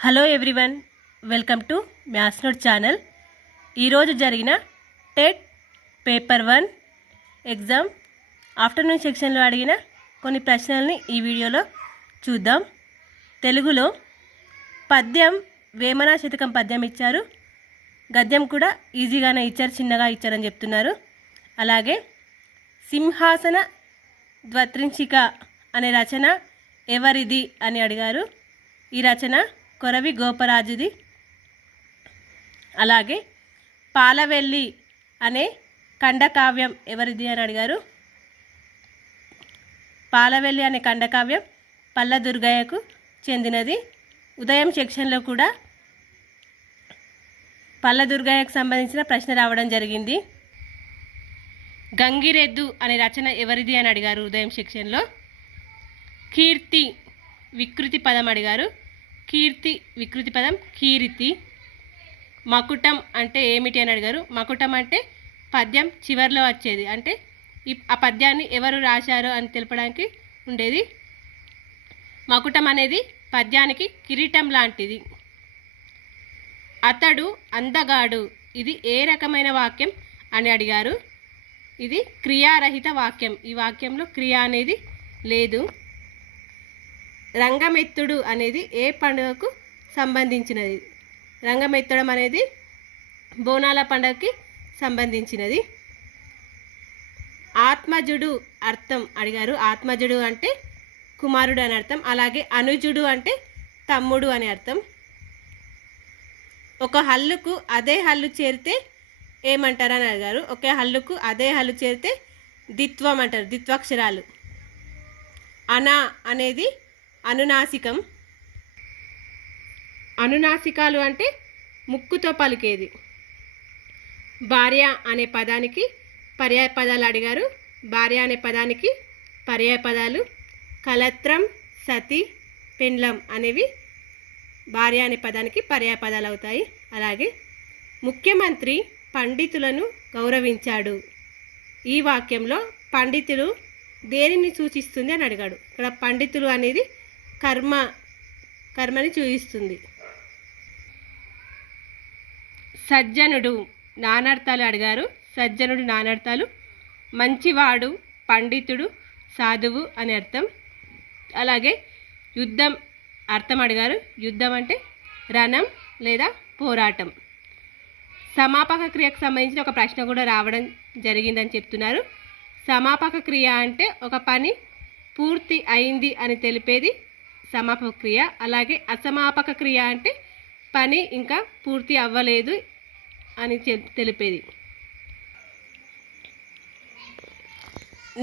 Hello everyone, welcome to maths note channel. ఈరోజు జరిగిన TET paper 1 exam afternoon సెక్షన్లో అడిగిన కొన్ని ప్రశ్నల్ని ఈ వీడియోలో చూద్దాం. తెలుగులో పద్యం వేమన శతకం పద్యం ఇచ్చారు, గద్యం కూడా ఈజీగానే ఇచ్చారు, చిన్నగా ఇచ్చారని చెప్తున్నారు. అలాగే సింహాసన ద్వత్రించిక అనే రచన ఎవరిది అని అడిగారు. ఈ రచన కొరవి గోపరాజుది. అలాగే పాలవెల్లి అనే ఖండకావ్యం ఎవరిది అని అడిగారు. పాలవెల్లి అనే ఖండకావ్యం పల్ల దుర్గయ్యకు చెందినది. ఉదయం సెక్షన్లో కూడా పల్ల దుర్గయ్యకు సంబంధించిన ప్రశ్న రావడం జరిగింది. గంగిరెద్దు అనే రచన ఎవరిది అని అడిగారు ఉదయం సెక్షన్లో. కీర్తి వికృతి పదం అడిగారు. కీర్తి వికృతి పదం కీర్తి. మకుటం అంటే ఏమిటి అని అడిగారు. మకుటం అంటే పద్యం చివరిలో వచ్చేది, అంటే ఆ పద్యాన్ని ఎవరు రాశారో అని తెలపడానికి ఉండేది. మకుటం అనేది పద్యానికి కిరీటం లాంటిది. అతడు అందగాడు, ఇది ఏ రకమైన వాక్యం అని అడిగారు. ఇది క్రియారహిత వాక్యం. ఈ వాక్యంలో క్రియ అనేది లేదు. రంగమెత్తుడు అనేది ఏ పండుగకు సంబంధించినది. రంగమెత్తడం అనేది బోనాల పండుగకి సంబంధించినది. ఆత్మజుడు అర్థం అడిగారు. ఆత్మజుడు అంటే కుమారుడు అని అర్థం. అలాగే అనుజుడు అంటే తమ్ముడు అని అర్థం. ఒక హల్లుకు అదే హల్లు చేరితే ఏమంటారని అడిగారు. ఒకే హల్లుకు అదే హల్లు చేరితే ద్విత్వం అంటారు, ద్విత్వాక్షరాలు. అనా అనేది అనునాసికం. అనునాసికాలు అంటే ముక్కుతో పలికేది. భార్య అనే పదానికి పర్యాయ పదాలు అడిగారు. భార్య అనే పదానికి పర్యాయ పదాలు కలత్రం, సతి, పెండ్లం అనేవి భార్య అనే పదానికి పర్యాయ పదాలు అవుతాయి. అలాగే ముఖ్యమంత్రి పండితులను గౌరవించాడు. ఈ వాక్యంలో పండితులు దేనిని సూచిస్తుంది అని అడిగాడు. ఇక్కడ పండితులు అనేది కర్మని సూచిస్తుంది. సజ్జనుడు నానార్థాలు అడిగారు. సజ్జనుడు నానార్థాలు మంచివాడు, పండితుడు, సాధువు అని అర్థం. అలాగే యుద్ధం అర్థం అడిగారు. యుద్ధం అంటే రణం లేదా పోరాటం. సమాపక క్రియకు సంబంధించిన ఒక ప్రశ్న కూడా రావడం జరిగిందని చెప్తున్నారు. సమాపక క్రియ అంటే ఒక పని పూర్తి అయింది అని తెలిపేది సమాపక క్రియ. అలాగే అసమాపక క్రియ అంటే పని ఇంకా పూర్తి అవ్వలేదు అని తెలిపేది.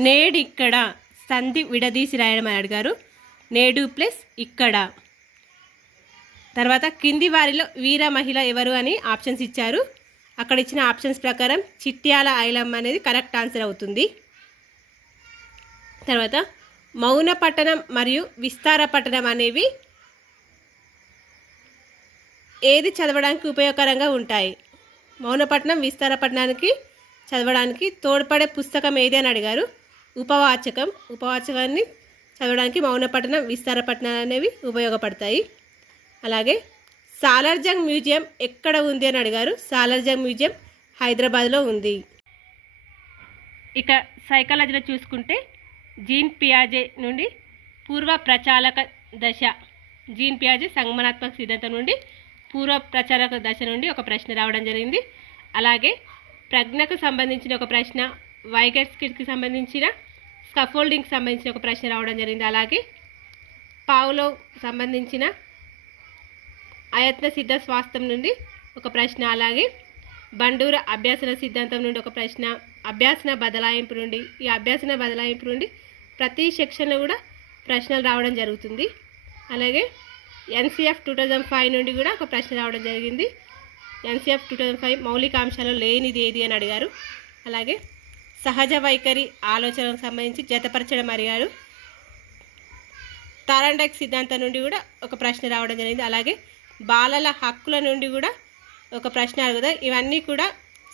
నేడిక్కడ సంధి విడదీసి రాయడం అని అడిగారు. నేడు ప్లస్ ఇక్కడ. తర్వాత కింది వారిలో వీర మహిళ ఎవరు అని ఆప్షన్స్ ఇచ్చారు. అక్కడ ఇచ్చిన ఆప్షన్స్ ప్రకారం చిట్యాల ఐలమ్మ అనేది కరెక్ట్ ఆన్సర్ అవుతుంది. తర్వాత మౌన పఠనం మరియు విస్తార పఠనం అనేవి ఏది చదవడానికి ఉపయోగకరంగా ఉంటాయి. మౌన పఠనం విస్తార పఠనానికి చదవడానికి తోడ్పడే పుస్తకం ఏది అని అడిగారు. ఉపవాచకం. ఉపవాచకాన్ని చదవడానికి మౌన పఠనం విస్తార పఠనం అనేవి ఉపయోగపడతాయి. అలాగే సాలార్జంగ్ మ్యూజియం ఎక్కడ ఉంది అని అడిగారు. సాలార్జంగ్ మ్యూజియం హైదరాబాద్లో ఉంది. ఇక సైకాలజీలో చూసుకుంటే జీన్ పియాజే నుండి పూర్వ ప్రచాలక దశ, జీన్ పియాజే సంగమనాత్మక సిద్ధాంతం నుండి పూర్వ ప్రచాలక దశ నుండి ఒక ప్రశ్న రావడం జరిగింది. అలాగే ప్రజ్ఞకు సంబంధించిన ఒక ప్రశ్న, వైగట్స్కికి సంబంధించిన స్కఫోల్డింగ్కి సంబంధించిన ఒక ప్రశ్న రావడం జరిగింది. అలాగే పావ్లోవ్ సంబంధించిన అయత్న సిద్ధ స్వాస్థ్యం నుండి ఒక ప్రశ్న, అలాగే బండూర అభ్యాసన సిద్ధాంతం నుండి ఒక ప్రశ్న, అభ్యాసన బదలాయింపు నుండి, ఈ అభ్యాసన బదలాయింపు నుండి ప్రతి సెక్షన్లో కూడా ప్రశ్నలు రావడం జరుగుతుంది. అలాగే ఎన్సిఎఫ్ 2005 నుండి కూడా ఒక ప్రశ్న రావడం జరిగింది. ఎన్సిఎఫ్ 2005 మౌలిక అంశాలు లేనిది ఏది అని అడిగారు. అలాగే సహజ వైఖరి ఆలోచనకు సంబంధించి జతపరచడం అడిగారు. తారాండక్ సిద్ధాంతం నుండి కూడా ఒక ప్రశ్న రావడం జరిగింది. అలాగే బాలల హక్కుల నుండి కూడా ఒక ప్రశ్న అడుగుతారు. ఇవన్నీ కూడా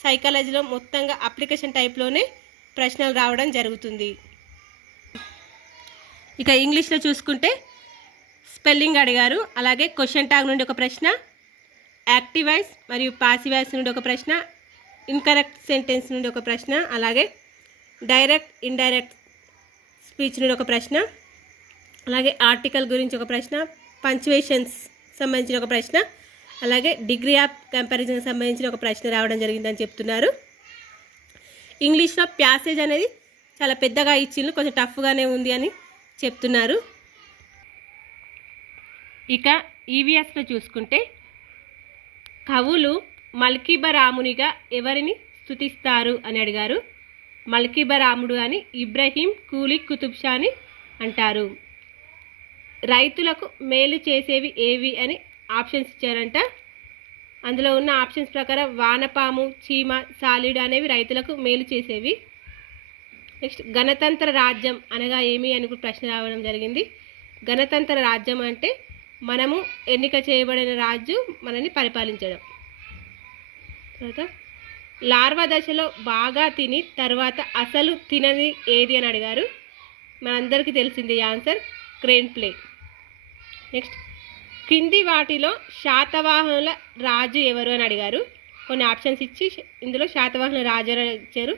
సైకాలజీలో మొత్తంగా అప్లికేషన్ టైప్లోనే ప్రశ్నలు రావడం జరుగుతుంది. ఇక ఇంగ్లీష్లో చూసుకుంటే స్పెల్లింగ్ అడిగారు. అలాగే క్వశ్చన్ ట్యాగ్ నుండి ఒక ప్రశ్న, యాక్టివ్ వాయిస్ మరియు పాసివ్ వాయిస్ నుండి ఒక ప్రశ్న, ఇన్కరెక్ట్ సెంటెన్స్ నుండి ఒక ప్రశ్న, అలాగే డైరెక్ట్ ఇండైరెక్ట్ స్పీచ్ నుండి ఒక ప్రశ్న, అలాగే ఆర్టికల్ గురించి ఒక ప్రశ్న, పంక్చువేషన్స్ సంబంధించిన ఒక ప్రశ్న, అలాగే డిగ్రీ ఆఫ్ కంపారిజన్ సంబంధించిన ఒక ప్రశ్న రావడం జరిగిందని చెప్తున్నారు. ఇంగ్లీష్లో ప్యాసేజ్ అనేది చాలా పెద్దగా ఇచ్చిండ్రు, కొంచెం టఫ్గానే ఉంది అని చెప్తున్నారు. ఇక ఈవీఎస్లో చూసుకుంటే కవులు మల్కీబరామునిగా ఎవరిని స్తుతిస్తారు అని అడిగారు. మల్కీబరాముడు అని ఇబ్రహీం కూలీ కుతుబ్ షాని అంటారు. రైతులకు మేలు చేసేవి ఏవి అని ఆప్షన్స్ ఇచ్చారంట. అందులో ఉన్న ఆప్షన్స్ ప్రకారం వానపాము, చీమ, సాలీడు అనేవి రైతులకు మేలు చేసేవి. నెక్స్ట్ గణతంత్ర రాజ్యం అనగా ఏమి అని ప్రశ్న రావడం జరిగింది. గణతంత్ర రాజ్యం అంటే మనము ఎన్నిక చేయబడిన రాజు మనని పరిపాలించడం. తర్వాత లార్వా దశలో బాగా తిని తర్వాత అసలు తినని ఏది అని అడిగారు. మనందరికీ తెలిసింది ఆన్సర్ క్రేన్ ప్లే. నెక్స్ట్ కింది వాటిలో శాతవాహనుల రాజు ఎవరు అని అడిగారు. కొన్ని ఆప్షన్స్ ఇచ్చి ఇందులో శాతవాహనుల రాజు అని ఇచ్చారు.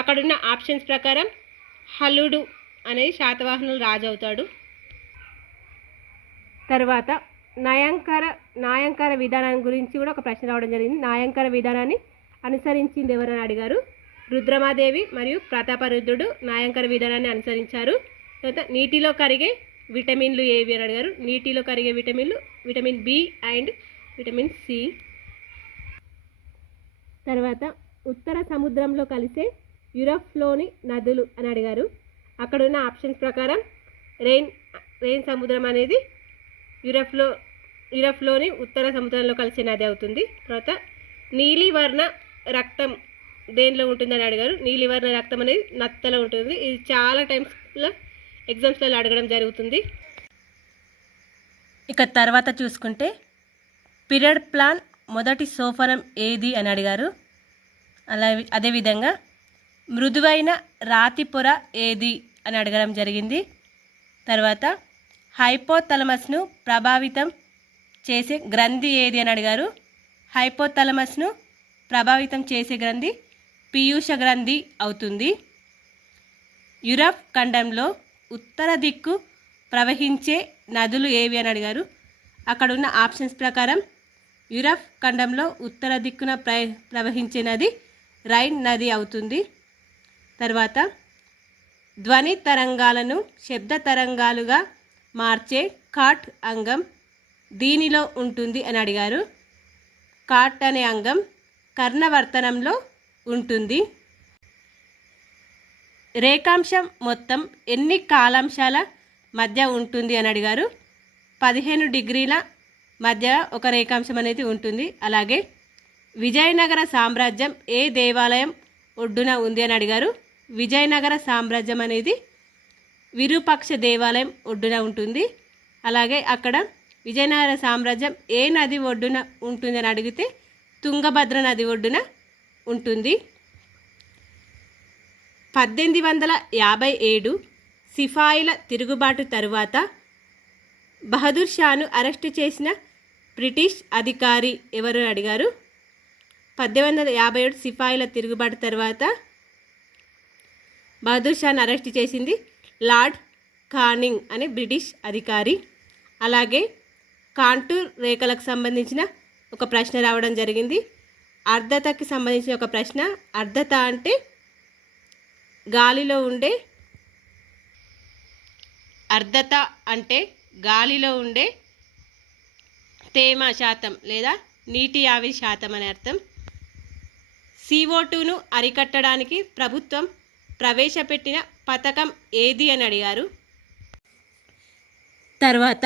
అక్కడున్న ఆప్షన్స్ ప్రకారం హలుడు అనేది శాతవాహనుల రాజు అవుతాడు. తర్వాత నాయంకర విధానం గురించి కూడా ఒక ప్రశ్న రావడం జరిగింది. నాయంకర విధానాన్ని అనుసరించింది ఎవరని అడిగారు. రుద్రమాదేవి మరియు ప్రతాపరుద్రుడు నాయంకర విధానాన్ని అనుసరించారు. తర్వాత నీటిలో కరిగే విటమిన్లు ఏవి అని అడిగారు. నీటిలో కరిగే విటమిన్లు vitamin B and vitamin C. తర్వాత ఉత్తర సముద్రంలో కలిసే యూరప్లోని నదులు అని అడిగారు. అక్కడున్న ఆప్షన్స్ ప్రకారం రెయిన్ సముద్రం అనేది యూరప్లోని ఉత్తర సముద్రంలో కలిసే నది అవుతుంది. తర్వాత నీలివర్ణ రక్తం దేనిలో ఉంటుందని అడిగారు. నీలివర్ణ రక్తం అనేది నత్తలో ఉంటుంది. ఇది చాలా టైమ్స్లో ఎగ్జామ్స్లో అడగడం జరుగుతుంది. ఇక తర్వాత చూసుకుంటే పీరియడ్ ప్లాన్ మొదటి సోపానం ఏది అని అడిగారు. అదేవిధంగా మృదువైన రాతి పొర ఏది అని అడగడం జరిగింది. తర్వాత హైపోథలమస్ను ప్రభావితం చేసే గ్రంథి ఏది అని అడిగారు. హైపోథలమస్ను ప్రభావితం చేసే గ్రంథి పీయూష గ్రంథి అవుతుంది. యూరప్ ఖండంలో ఉత్తర దిక్కు ప్రవహించే నదులు ఏవి అని అడిగారు. అక్కడున్న ఆప్షన్స్ ప్రకారం యూరప్ ఖండంలో ఉత్తర దిక్కున ప్రవహించే నది రైన్ నది అవుతుంది. తర్వాత ధ్వని తరంగాలను శబ్ద తరంగాలుగా మార్చే కాట్ అంగం దీనిలో ఉంటుంది అని అడిగారు. కాట్ అనే అంగం కర్ణవర్తనంలో ఉంటుంది. రేఖాంశం మొత్తం ఎన్ని కాలాంశాల మధ్య ఉంటుంది అని అడిగారు. 15 డిగ్రీల మధ్య ఒక రేఖాంశం అనేది ఉంటుంది. అలాగే విజయనగర సామ్రాజ్యం ఏ దేవాలయం ఒడ్డున ఉంది అని అడిగారు. విజయనగర సామ్రాజ్యం అనేది విరూపాక్ష దేవాలయం ఒడ్డున ఉంటుంది. అలాగే అక్కడ విజయనగర సామ్రాజ్యం ఏ నది ఒడ్డున ఉంటుంది అని అడిగితే తుంగభద్ర నది ఒడ్డున ఉంటుంది. 1857 సిపాయిల తిరుగుబాటు తరువాత బహదూర్ షాను అరెస్టు చేసిన బ్రిటిష్ అధికారి ఎవరు అడిగారు. 1857 సిపాయిల తిరుగుబాటు తర్వాత బహదూర్ షాను అరెస్ట్ చేసింది లార్డ్ కానింగ్ అనే బ్రిటిష్ అధికారి. అలాగే కాంటూర్ రేఖలకు సంబంధించిన ఒక ప్రశ్న రావడం జరిగింది. అర్ధతకి సంబంధించిన ఒక ప్రశ్న. అర్ధత అంటే గాలిలో ఉండే తేమ శాతం లేదా నీటి ఆవిరి శాతం అనే అర్థం. CO2ను అరికట్టడానికి ప్రభుత్వం ప్రవేశపెట్టిన పథకం ఏది అని అడిగారు. తర్వాత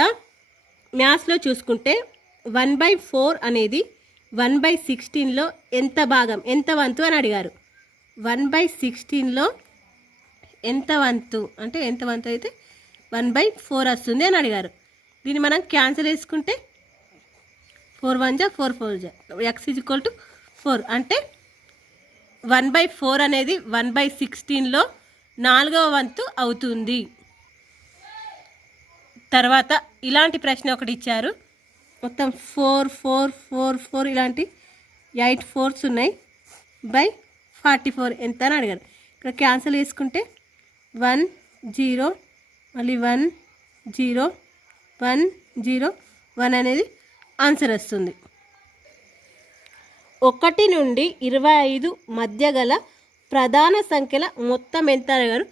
మ్యాథ్స్లో చూసుకుంటే 1/4 అనేది 1/16లో ఎంత భాగం, ఎంత వంతు అని అడిగారు. 1/16లో ఎంత వంతు అంటే ఎంత వంతు అయితే 1/4 వస్తుంది అని అడిగారు. దీన్ని మనం క్యాన్సిల్ చేసుకుంటే 4 1 జా 4 4 జా x = 4 అంటే 1/4 అనేది 1/16లో 4వ వంతు అవుతుంది. తర్వాత ఇలాంటి ప్రశ్న ఒకటి ఇచ్చారు. మొత్తం 4 4 4 4 ఇలాంటి 8 4s ఉన్నాయి. బై 44 ఎంత అని అడిగారు. ఇక్కడ క్యాన్సిల్ చేసుకుంటే 1 0 మళ్ళీ 1 0 1 0 1 అనేది ఆన్సర్ వస్తుంది. 1 నుండి 25 మధ్య గల ప్రధాన సంఖ్యల మొత్తం ఎంత అడిగారు.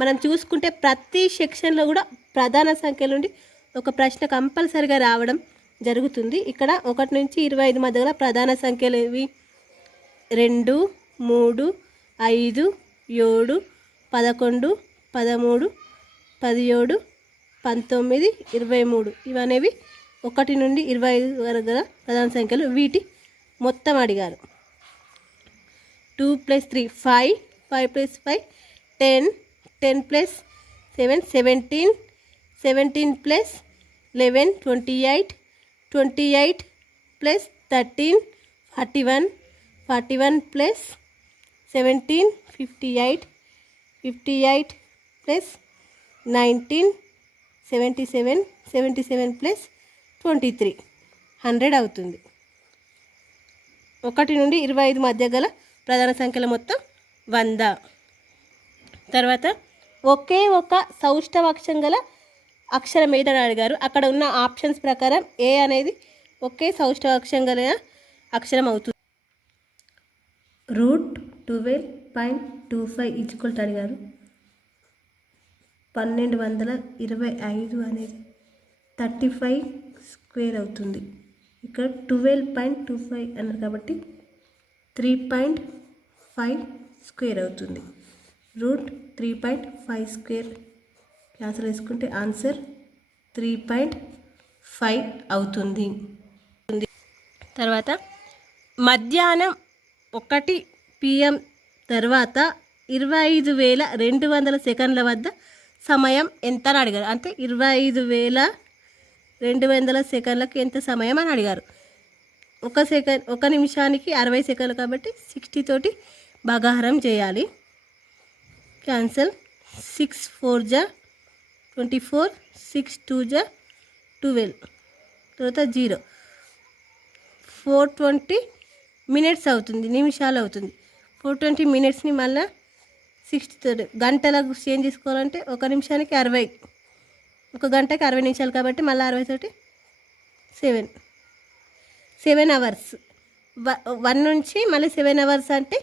మనం చూసుకుంటే ప్రతి సెక్షన్లో కూడా ప్రధాన సంఖ్యల నుండి ఒక ప్రశ్న కంపల్సరిగా రావడం జరుగుతుంది. ఇక్కడ 1 నుంచి 25 మధ్య గల ప్రధాన సంఖ్యలు ఏవి? 2 3 5 7 11 13 17 19 23 ఇవనేవి 1 నుండి 25 వరకు గల ప్రధాన సంఖ్యలు. వీటి మొత్తం అడిగారు. 2 + 3 5 5 + 5 10 10 + 7 17 17 + 11 28 28 + 13 41 41 + 17 58 58 + 19 77 77 + 23 100 అవుతుంది. 1 నుండి 25 మధ్య గల ప్రధాన సంఖ్యల మొత్తం 100. తర్వాత ఒకే ఒక సౌష్ఠవాక్షరం గల అక్షరం ఏదని అడిగారు. అక్కడ ఉన్న ఆప్షన్స్ ప్రకారం ఏ అనేది ఒకే సౌష్ఠవాక్షరం గల అక్షరం అవుతుంది. √12.25 అడిగారు. 1225 అనేది 35 స్క్వేర్ అవుతుంది. ఇక్కడ 12.25 అన్నారు కాబట్టి 3.5 స్క్వేర్ అవుతుంది. √3.5 స్క్వేర్ క్యాన్సిల్ చేసుకుంటే ఆన్సర్ 3.5 అవుతుంది. తర్వాత మధ్యాహ్నం 1 PM తర్వాత 25,200 సెకండ్ల వద్ద సమయం ఎంత అని అడిగారు. అంటే 25,200 సెకండ్లకు ఎంత సమయం అని అడిగారు. 1 నిమిషానికి 60 సెకండ్లు కాబట్టి 60 తోటి భాగాహారం చేయాలి. క్యాన్సల్ 6 4 = 24 6 2 = 12 తర్వాత 0 420 మినిట్స్ అవుతుంది, నిమిషాలు అవుతుంది. 420 మినిట్స్ని మళ్ళీ 60 తోటి గంటలకు చేంజ్ చేసుకోవాలంటే 1 నిమిషానికి 60, 1 గంటకి 60 నిమిషాలు కాబట్టి మళ్ళీ 60 తోటి 7 అవర్స్. 1 నుంచి మళ్ళీ 7 అవర్స్ అంటే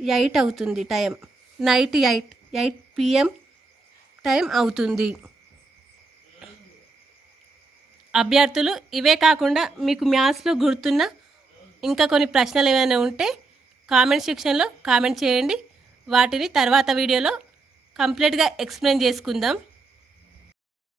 8 అవుతుంది టైం. నైట్ 8 PM టైం అవుతుంది. అభ్యర్థులు ఇవే కాకుండా మీకు మ్యాథ్స్లో గుర్తున్న ఇంకా కొన్ని ప్రశ్నలు ఏమైనా ఉంటే కామెంట్ సెక్షన్లో కామెంట్ చేయండి. వాటిని తర్వాత వీడియోలో కంప్లీట్గా ఎక్స్ప్లెయిన్ చేసుకుందాం.